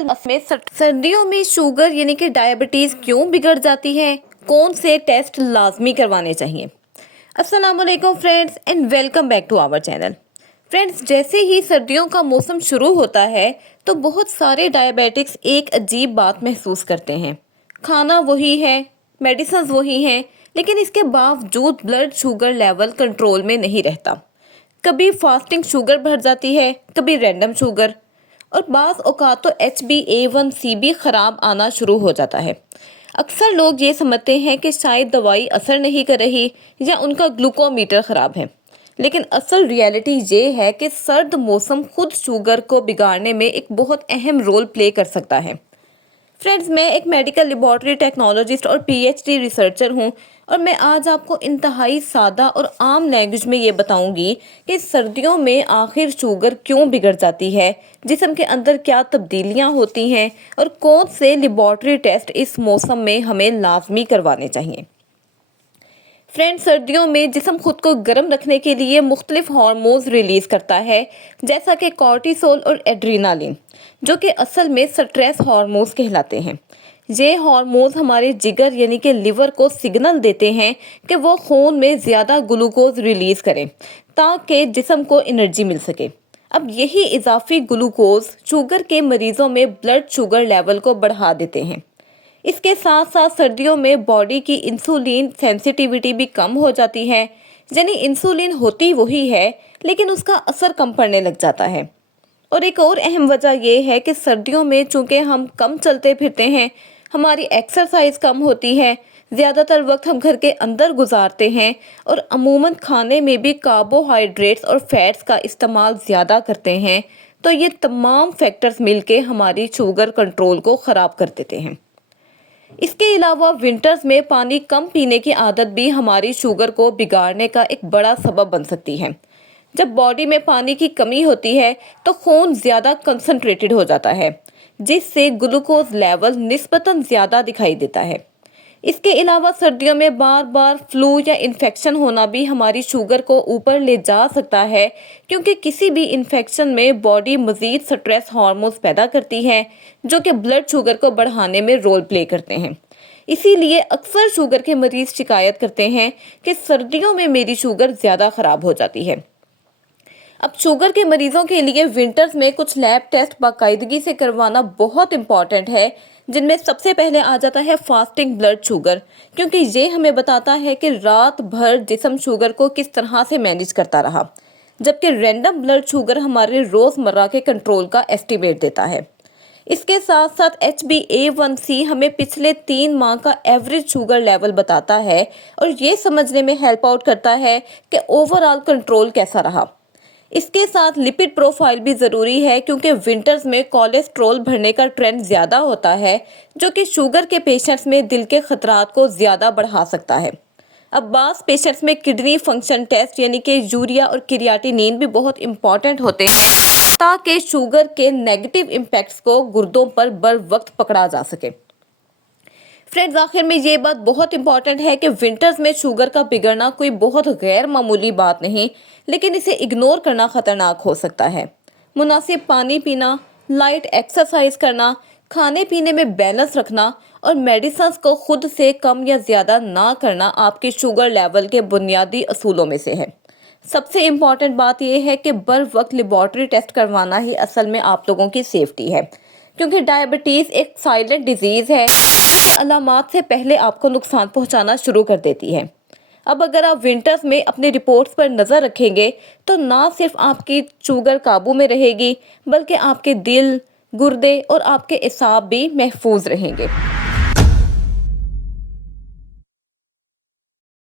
सर्दियों में शुगर यानी कि डायबिटीज़ क्यों बिगड़ जाती है, कौन से टेस्ट लाजमी करवाने चाहिए। अस्सलाम वालेकुम friends and welcome back to our channel. Friends, जैसे ही सर्दियों का मौसम शुरू होता है तो बहुत सारे डायबिटिक्स एक अजीब बात महसूस करते हैं। खाना वही है, मेडिसिन वही हैं, लेकिन इसके बावजूद ब्लड शुगर लेवल कंट्रोल में नहीं रहता। कभी फास्टिंग शुगर बढ़ जाती है, कभी रैंडम शुगर, और बाज़ औक़ात तो HbA1c भी ख़राब आना शुरू हो जाता है। अक्सर लोग ये समझते हैं कि शायद दवाई असर नहीं कर रही या उनका ग्लूकोमीटर ख़राब है, लेकिन असल रियलिटी ये है कि सर्द मौसम खुद शुगर को बिगाड़ने में एक बहुत अहम रोल प्ले कर सकता है। फ्रेंड्स, मैं एक मेडिकल लेबॉर्ट्री टेक्नोलॉजिस्ट और PhD रिसर्चर हूँ, और मैं आज आपको इंतहाई सादा और आम लैंग्वेज में ये बताऊंगी कि सर्दियों में आखिर शुगर क्यों बिगड़ जाती है, जिस्म के अंदर क्या तब्दीलियाँ होती हैं और कौन से लेबॉर्ट्री टेस्ट इस मौसम में हमें लाजमी करवाने चाहिए। फ्रेंड्स, सर्दियों में जिस्म खुद को गर्म रखने के लिए मुख्तलिफ हार्मोन्स रिलीज़ करता है, जैसा कि कॉर्टिसोल और एड्रीनालिन, जो कि असल में स्ट्रेस हार्मोन्स कहलाते हैं। ये हार्मोन्स हमारे जिगर यानी कि लिवर को सिग्नल देते हैं कि वो खून में ज़्यादा ग्लूकोज रिलीज़ करें ताकि जिस्म को एनर्जी मिल सके। अब यही इजाफी ग्लूकोज शुगर के मरीज़ों में ब्लड शुगर लेवल को बढ़ा देते हैं। इसके साथ साथ सर्दियों में बॉडी की इंसुलिन सेंसिटिविटी भी कम हो जाती है, यानी इंसुलिन होती वही है लेकिन उसका असर कम पड़ने लग जाता है। और एक और अहम वजह यह है कि सर्दियों में चूँकि हम कम चलते फिरते हैं, हमारी एक्सरसाइज कम होती है, ज़्यादातर वक्त हम घर के अंदर गुजारते हैं और अमूमन खाने में भी कार्बोहाइड्रेट्स और फैट्स का इस्तेमाल ज़्यादा करते हैं, तो ये तमाम फैक्टर्स मिलके हमारी शुगर कंट्रोल को ख़राब कर देते हैं। इसके अलावा विंटर्स में पानी कम पीने की आदत भी हमारी शुगर को बिगाड़ने का एक बड़ा सबब बन सकती है। जब बॉडी में पानी की कमी होती है तो खून ज़्यादा कंसंट्रेटेड हो जाता है, जिससे ग्लूकोज लेवल निस्बतन ज़्यादा दिखाई देता है। इसके अलावा सर्दियों में बार बार फ्लू या इन्फेक्शन होना भी हमारी शुगर को ऊपर ले जा सकता है, क्योंकि किसी भी इन्फेक्शन में बॉडी मज़ीद स्ट्रेस हार्मोन्स पैदा करती है जो कि ब्लड शुगर को बढ़ाने में रोल प्ले करते हैं। इसीलिए अक्सर शुगर के मरीज़ शिकायत करते हैं कि सर्दियों में मेरी शुगर ज़्यादा ख़राब हो जाती है। अब शुगर के मरीजों के लिए विंटर्स में कुछ लैब टेस्ट बाकायदगी से करवाना बहुत इम्पॉर्टेंट है, जिनमें सबसे पहले आ जाता है फास्टिंग ब्लड शुगर, क्योंकि ये हमें बताता है कि रात भर जिस्म शुगर को किस तरह से मैनेज करता रहा, जबकि रैंडम ब्लड शुगर हमारे रोज़मर्रा के कंट्रोल का एस्टिमेट देता है। इसके साथ साथ HbA1c हमें पिछले 3 माह का एवरेज शुगर लेवल बताता है और ये समझने में हेल्प आउट करता है कि ओवरऑल कंट्रोल कैसा रहा। इसके साथ लिपिड प्रोफाइल भी ज़रूरी है, क्योंकि विंटर्स में कोलेस्ट्रॉल बढ़ने का ट्रेंड ज़्यादा होता है, जो कि शुगर के पेशेंट्स में दिल के खतरात को ज़्यादा बढ़ा सकता है। अब बाज़ पेशेंट्स में किडनी फंक्शन टेस्ट यानी कि यूरिया और क्रियाटिनिन भी बहुत इंपॉर्टेंट होते हैं, ताकि शुगर के नेगेटिव इम्पैक्ट्स को गुर्दों पर बर वक्त पकड़ा जा सके। फ्रेंड्स, आखिर में ये बात बहुत इंपॉर्टेंट है कि विंटर्स में शुगर का बिगड़ना कोई बहुत गैर मामूली बात नहीं, लेकिन इसे इग्नोर करना ख़तरनाक हो सकता है। मुनासिब पानी पीना, लाइट एक्सरसाइज करना, खाने पीने में बैलेंस रखना और मेडिसिन्स को खुद से कम या ज़्यादा ना करना आपके शुगर लेवल के बुनियादी असूलों में से है। सबसे इम्पॉर्टेंट बात यह है कि बर वक्त लेबॉर्ट्री टेस्ट करवाना ही असल में आप लोगों की सेफ्टी है, क्योंकि डायबिटीज़ एक साइलेंट डिजीज़ है जो कि अलामात से पहले आपको नुकसान पहुंचाना शुरू कर देती है। अब अगर आप विंटर्स में अपनी रिपोर्ट्स पर नज़र रखेंगे तो ना सिर्फ आपकी शुगर काबू में रहेगी, बल्कि आपके दिल, गुर्दे और आपके एसाब भी महफूज रहेंगे।